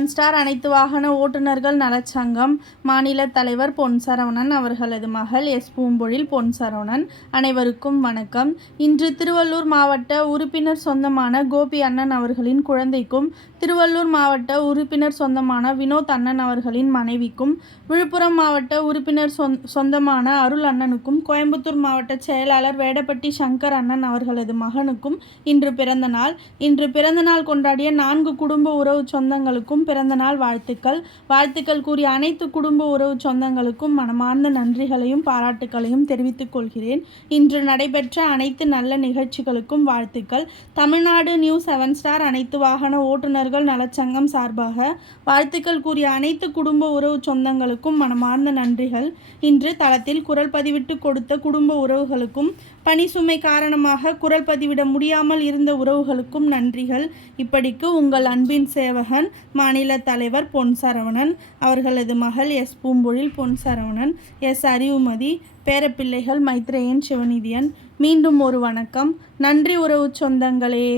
7 star அனைத்து வாகன ஓட்டுநர்கள் நலச்சங்கம் மாநில தலைவர் பொன் சரவணன் அவர்களது மகள் எஸ் பூம்பொழில் பொன் சரவணன். அனைவருக்கும் வணக்கம். இன்று திருவள்ளூர் மாவட்ட உறுப்பினர் சொந்தமான கோபி அண்ணன் அவர்களின் குழந்தைக்கும், திருவள்ளூர் மாவட்ட உறுப்பினர் சொந்தமான வினோத் அண்ணன் அவர்களின் மனைவிக்கும், விழுப்புரம் மாவட்ட உறுப்பினர் சொந்தமான அருள் அண்ணனுக்கும், கோயம்புத்தூர் மாவட்ட செயலாளர் வேடப்பட்டி சங்கர் அண்ணன் அவர்களது மகனுக்கும் இன்று பிறந்த நாள். இன்று பிறந்தநாள் கொண்டாடிய 4 குடும்ப உறவு சொந்தங்களுக்கும் பிறந்தநாள் வாழ்த்துக்கள் கூறிய அனைத்து குடும்ப உறவு சொந்தங்களுக்கும் மனமார்ந்த நன்றிகளையும் பாராட்டுகளையும் தெரிவித்துக் கொள்கிறேன். இன்று நடைபெற்ற அனைத்து நல்ல நிகழ்ச்சிகளுக்கும் வாழ்த்துக்கள். தமிழ்நாடு நியூஸ் 7 ஸ்டார் அனைத்து வாகன ஓட்டுநர்கள் நலச்சங்கம் சார்பாக வாழ்த்துக்கள் கூறிய அனைத்து குடும்ப உறவு சொந்தங்களுக்கும் மனமார்ந்த நன்றிகள். இன்று தளத்தில் குரல் பதிவிட்டு கொடுத்த குடும்ப உறவுகளுக்கும், பணி சுமை காரணமாக குரல் பதிவிட முடியாமல் இருந்த உறவுகளுக்கும் நன்றிகள். இப்படிக்கு உங்கள் அன்பின் சேவகன் மாநில தலைவர் பொன் சரவணன், அவர்களது மகள் எஸ் பூம்பொழில் பொன் சரவணன், எஸ் அறிவுமதி, பேரப்பிள்ளைகள் மைத்ரேயன், சிவநிதியன். மீண்டும் ஒரு வணக்கம். நன்றி உறவு சொந்தங்களே.